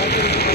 Thank you.